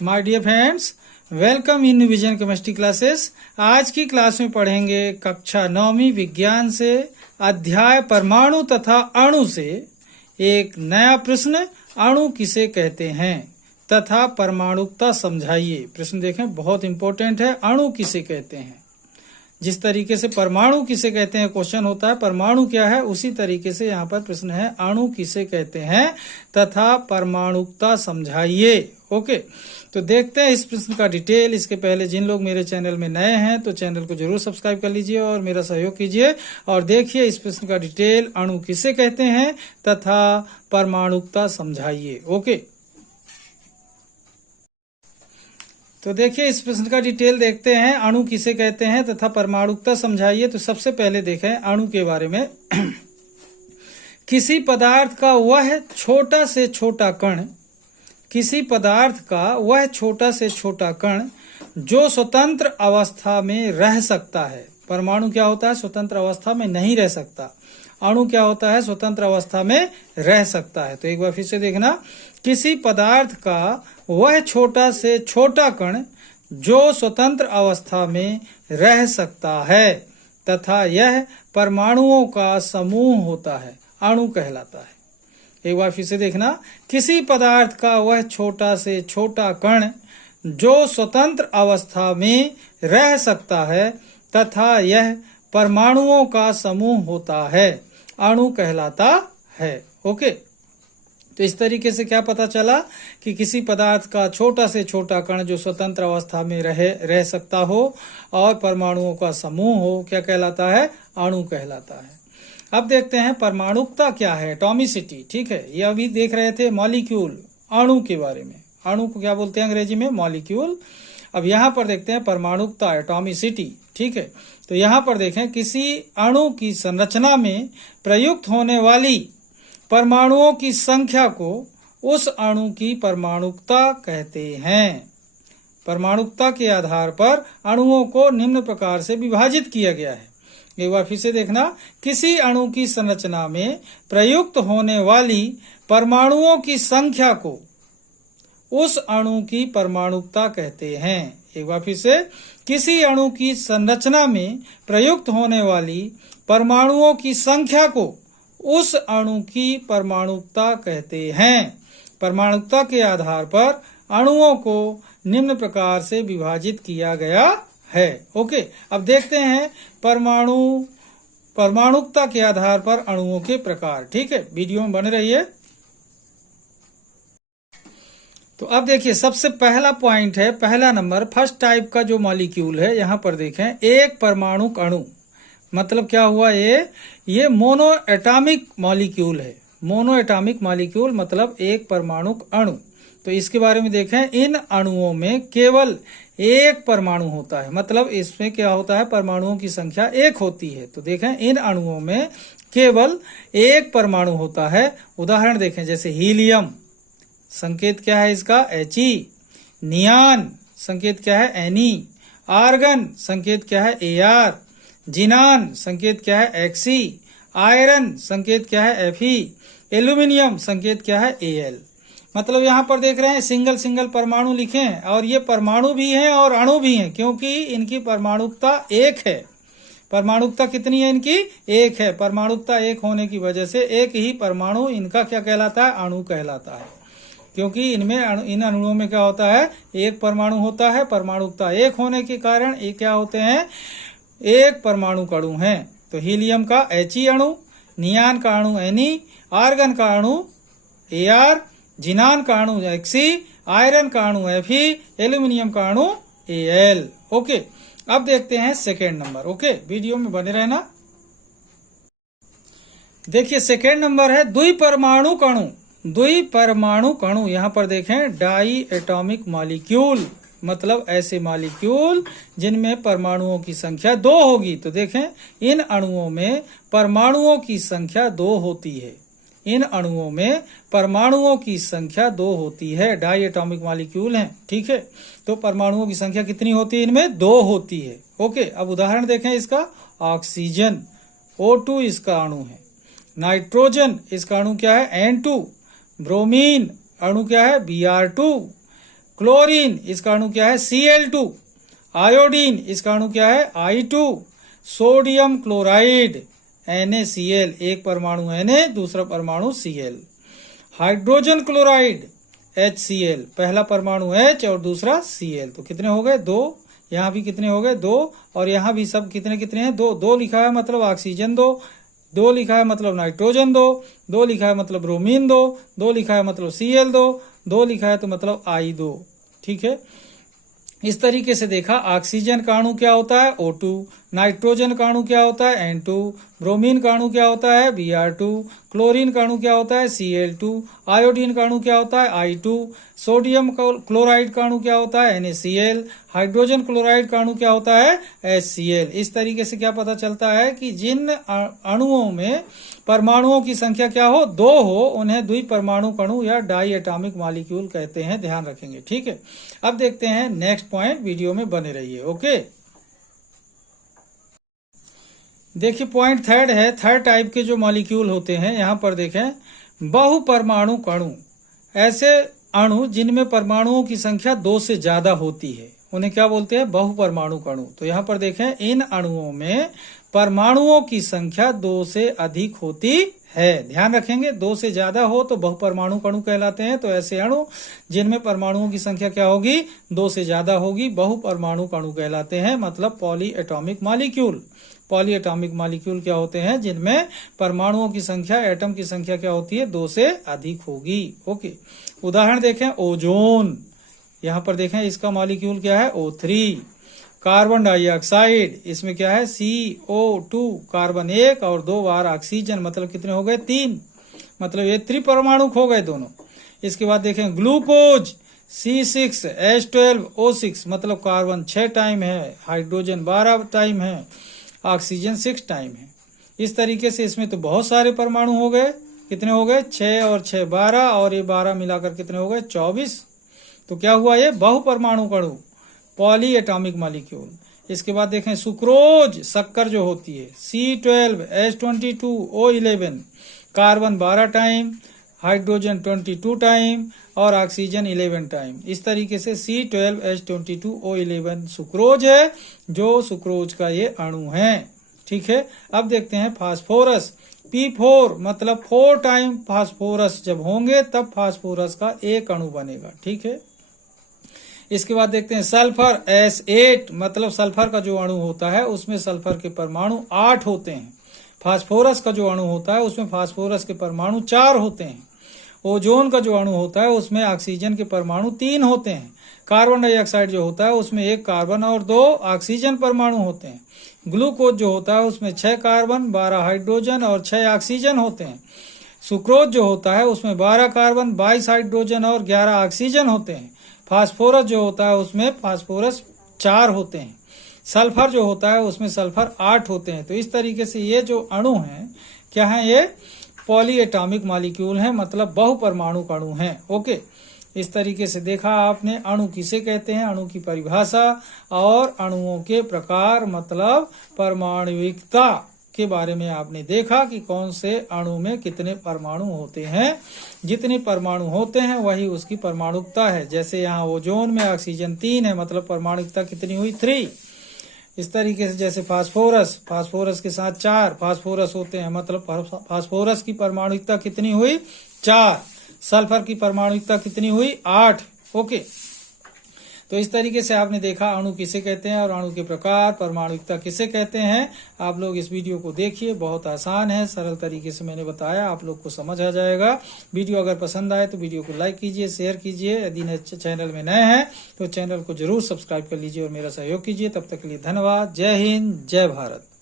My dear friends, welcome in vision chemistry classes. आज की class में पढ़ेंगे कक्षा 9वीं विज्ञान से अध्याय परमाणु तथा अणु से एक नया प्रश्न, अणु किसे कहते हैं तथा परमाणुकता समझाइए। प्रश्न देखें, बहुत इंपॉर्टेंट है। अणु किसे कहते हैं? जिस तरीके से परमाणु किसे कहते हैं क्वेश्चन होता है, परमाणु क्या है, उसी तरीके से यहाँ पर प्रश्न है, अणु किसे कहते हैं तथा परमाणुकता समझाइए। ओके, तो देखते हैं इस प्रश्न का डिटेल। इसके पहले जिन लोग मेरे चैनल में नए हैं तो चैनल को जरूर सब्सक्राइब कर लीजिए और मेरा सहयोग कीजिए और देखिए इस प्रश्न का डिटेल, अणु किसे कहते हैं तथा परमाणुकता समझाइए। ओके, तो देखिए इस प्रश्न का डिटेल देखते हैं, अणु किसे कहते हैं तथा परमाणुकता समझाइए। तो सबसे पहले देखें अणु के बारे में। किसी पदार्थ का वह छोटा से छोटा कण, किसी पदार्थ का वह छोटा से छोटा कण जो स्वतंत्र अवस्था में रह सकता है। परमाणु क्या होता है? स्वतंत्र अवस्था में नहीं रह सकता। अणु क्या होता है? स्वतंत्र अवस्था में रह सकता है। तो एक बार फिर से देखना, किसी पदार्थ का वह छोटा से छोटा कण जो स्वतंत्र अवस्था में रह सकता है तथा यह परमाणुओं का समूह होता है, अणु कहलाता है। एक बार फिर से देखना, किसी पदार्थ का वह छोटा से छोटा कण जो स्वतंत्र अवस्था में रह सकता है तथा यह परमाणुओं का समूह होता है, अणु कहलाता है। ओके, तो इस तरीके से क्या पता चला कि किसी पदार्थ का छोटा से छोटा कण जो स्वतंत्र अवस्था में रह सकता हो और परमाणुओं का समूह हो, क्या कहलाता है? अणु कहलाता है। अब देखते हैं परमाणुकता क्या है, एटॉमिसिटी। ठीक है, ये अभी देख रहे थे मॉलिक्यूल, अणु के बारे में। अणु को क्या बोलते हैं अंग्रेजी में? मॉलिक्यूल। अब यहाँ पर देखते हैं परमाणुकता, एटॉमिसिटी। ठीक है, तो यहाँ पर देखें, किसी अणु की संरचना में प्रयुक्त होने वाली परमाणुओं की संख्या को उस अणु की परमाणुकता कहते हैं। परमाणुकता के आधार पर अणुओं को निम्न प्रकार से विभाजित किया गया है। एक बार फिर से देखना, किसी अणु की संरचना में प्रयुक्त होने वाली परमाणुओं की संख्या को उस अणु की परमाणुकता कहते हैं। एक बार फिर से, किसी अणु की संरचना में प्रयुक्त होने वाली परमाणुओं की संख्या को उस अणु की परमाणुकता कहते हैं। परमाणुकता के आधार पर अणुओं को निम्न प्रकार से विभाजित किया गया है। ओके, अब देखते हैं परमाणुकता के आधार पर अणुओं के प्रकार। ठीक है, वीडियो में बने रहिए। तो अब देखिए, सबसे पहला पॉइंट है, पहला नंबर, फर्स्ट टाइप का जो मॉलिक्यूल है, यहाँ पर देखें, एक परमाणुक अणु। मतलब क्या हुआ? ये मोनो एटॉमिक मॉलिक्यूल है। मोनो एटॉमिक मॉलिक्यूल मतलब एक परमाणुक अणु। तो इसके बारे में देखें, इन अणुओं में केवल एक परमाणु होता है। मतलब इसमें क्या होता है? परमाणुओं की संख्या एक होती है। तो देखें, इन अणुओं में केवल एक परमाणु होता है। उदाहरण देखें, जैसे हीलियम, संकेत क्या है इसका? He। नियान, संकेत क्या है? Ne। आर्गन, संकेत क्या है? Ar। जिनान, संकेत क्या है? Xe। आयरन, संकेत क्या है? Fe। एल्यूमिनियम, संकेत क्या है? Al। मतलब यहाँ पर देख रहे हैं सिंगल सिंगल परमाणु लिखे हैं और ये परमाणु भी हैं और अणु भी हैं, क्योंकि इनकी परमाणुकता एक है। परमाणुकता कितनी है इनकी? एक है। परमाणुकता एक होने की वजह से एक ही परमाणु इनका क्या कहलाता है? अणु कहलाता है। क्योंकि इन अणुओं में क्या होता है? एक परमाणु होता है। परमाणुकता एक होने के कारण ये क्या होते हैं? एक परमाणु अणु हैं। तो हीलियम का He अणु, नियान का अणु Ne, आर्गन का अणु Ar, जिनान का अणु Xe, आयरन का अणु Fe, एल्यूमिनियम का अणु Al। ओके, अब देखते हैं सेकेंड नंबर। ओके, वीडियो में बने रहना। देखिए सेकेंड नंबर है द्विपरमाणु अणु। द्विपरमाणु अणु, यहाँ पर देखें, डाई एटॉमिक मॉलिक्यूल। मतलब ऐसे मॉलिक्यूल जिनमें परमाणुओं की संख्या 2 होगी। तो देखें, इन अणुओं में परमाणुओं की संख्या 2 होती है। इन अणुओं में परमाणुओं की संख्या 2 होती है। डाई एटॉमिक मॉलिक्यूल हैं। ठीक है, तो परमाणुओं की संख्या कितनी होती है? इनमें 2 होती है। ओके, अब उदाहरण देखें इसका। ऑक्सीजन, O2 इसका अणु है। नाइट्रोजन, इसका अणु क्या है? N2। ब्रोमीन, अणु क्या है? Br2। क्लोरीन, इसका अणु क्या है Cl2। आयोडीन, इसका अणु क्या है I2। सोडियम क्लोराइड NaCl, एक परमाणु Na, दूसरा परमाणु Cl। हाइड्रोजन क्लोराइड HCl, पहला परमाणु H और दूसरा Cl। तो कितने हो गए? 2। यहाँ भी कितने हो गए? 2। और यहाँ भी सब कितने कितने हैं? 2। 2 लिखा है मतलब ऑक्सीजन 2, 2 लिखा है मतलब नाइट्रोजन 2, 2 लिखा है मतलब ब्रोमीन 2, 2 लिखा है मतलब Cl 2, 2 लिखा है तो मतलब I2। ठीक है, इस तरीके से देखा ऑक्सीजन का अणु क्या होता है O2, नाइट्रोजन का अणु क्या होता है N2, ब्रोमीन का अणु क्या होता है Br2, क्लोरीन का अणु क्या होता है Cl2, आयोडीन का अणु क्या होता है I2, सोडियम क्लोराइड का अणु क्या होता है NaCl, हाइड्रोजन क्लोराइड का अणु क्या होता है HCl। इस तरीके से क्या पता चलता है कि जिन अणुओं में परमाणुओं की संख्या क्या हो? 2 हो, उन्हें द्विपरमाणु अणु या डाई एटॉमिक मॉलिक्यूल कहते हैं। ध्यान रखेंगे। ठीक है, अब देखते हैं नेक्स्ट पॉइंट, वीडियो में बने रहिए। ओके, देखिए पॉइंट थर्ड है, थर्ड टाइप के जो मॉलिक्यूल होते हैं, यहां पर देखें बहुपरमाणु अणु, ऐसे अणु जिनमें परमाणुओं की संख्या 2 से ज्यादा होती है, उन्हें क्या बोलते हैं? बहुपरमाणु अणु। तो यहाँ पर देखें इन अणुओं में परमाणुओं की संख्या 2 से अधिक होती है। ध्यान रखेंगे, 2 से ज्यादा हो तो बहुपरमाणु अणु कहलाते हैं। तो ऐसे अणु जिनमें परमाणुओं की संख्या क्या होगी? 2 से ज्यादा होगी, बहुपरमाणु अणु कहलाते हैं, मतलब poly atomic molecule. Poly atomic molecule क्या होते हैं? जिनमें परमाणुओं की संख्या, एटम की संख्या क्या होती है? 2 से अधिक होगी। ओके, उदाहरण देखें ओजोन, यहां पर देखें इसका मॉलिक्यूल क्या है? O3। कार्बन डाइऑक्साइड, इसमें क्या है? CO2, कार्बन 1 और 2 बार ऑक्सीजन, मतलब कितने हो गए? 3, मतलब ये त्रिपरमाणु हो गए दोनों। इसके बाद देखें ग्लूकोज, C6H12O6, मतलब कार्बन 6 टाइम है, हाइड्रोजन 12 टाइम है, ऑक्सीजन 6 टाइम है। इस तरीके से इसमें तो बहुत सारे परमाणु हो गए। कितने हो गए? 6 और 6 12, और ये 12 मिलाकर कितने हो गए? 24। तो क्या हुआ? ये बहुपरमाणु अणु, पॉली एटॉमिक मॉलिक्यूल। इसके बाद देखें सुक्रोज, शक्कर जो होती है, C12H22O11, carbon 12 time, hydrogen 22 time और ऑक्सीजन 11 टाइम। इस तरीके से C12H22O11 सुक्रोज है, जो सुक्रोज का ये अणु है। ठीक है, अब देखते हैं फास्फोरस, P4, मतलब 4 टाइम फास्फोरस जब होंगे तब फास्फोरस का एक अणु बनेगा। ठीक है, इसके बाद देखते हैं सल्फर, S8, मतलब सल्फर का जो अणु होता है उसमें सल्फर के परमाणु 8 होते हैं। फास्फोरस का जो अणु होता है उसमें फास्फोरस के परमाणु 4 होते हैं। ओजोन का जो अणु होता है उसमें ऑक्सीजन के परमाणु 3 होते हैं। कार्बन डाइऑक्साइड जो होता है उसमें 1 कार्बन और 2 ऑक्सीजन परमाणु होते हैं। ग्लूकोज जो होता है उसमें 6 कार्बन, 12 हाइड्रोजन और 6 ऑक्सीजन होते हैं। सुक्रोज जो होता है उसमें 12 कार्बन, 22 हाइड्रोजन और 11 ऑक्सीजन होते हैं। फास्फोरस जो होता है उसमें फास्फोरस 4 होते हैं। सल्फर जो होता है उसमें सल्फर 8 होते हैं। तो इस तरीके से ये जो अणु हैं क्या है? ये पॉली एटॉमिक मॉलिक्यूल हैं, मतलब बहुपरमाणु अणु हैं। ओके, इस तरीके से देखा आपने अणु किसे कहते हैं, अणु की परिभाषा और अणुओं के प्रकार, मतलब परमाणुविकता के बारे में आपने देखा कि कौन से अणु में कितने परमाणु होते हैं। जितने परमाणु होते हैं वही उसकी परमाणुकता है। जैसे यहाँ ओजोन में ऑक्सीजन 3 है, मतलब परमाणुकता कितनी हुई? 3। इस तरीके से जैसे फास्फोरस, फास्फोरस के साथ 4 फास्फोरस होते हैं, मतलब फास्फोरस की परमाणुकता कितनी हुई? 4। सल्फर की परमाणुकता कितनी हुई? 8। ओके, तो इस तरीके से आपने देखा अणु किसे कहते हैं और अणु के प्रकार, परमाणुकता किसे कहते हैं। आप लोग इस वीडियो को देखिए, बहुत आसान है, सरल तरीके से मैंने बताया, आप लोग को समझ आ जाएगा। वीडियो अगर पसंद आए तो वीडियो को लाइक कीजिए, शेयर कीजिए। यदि चैनल में नए हैं तो चैनल को जरूर सब्सक्राइब कर लीजिए और मेरा सहयोग कीजिए। तब तक के लिए धन्यवाद। जय हिंद, जय भारत।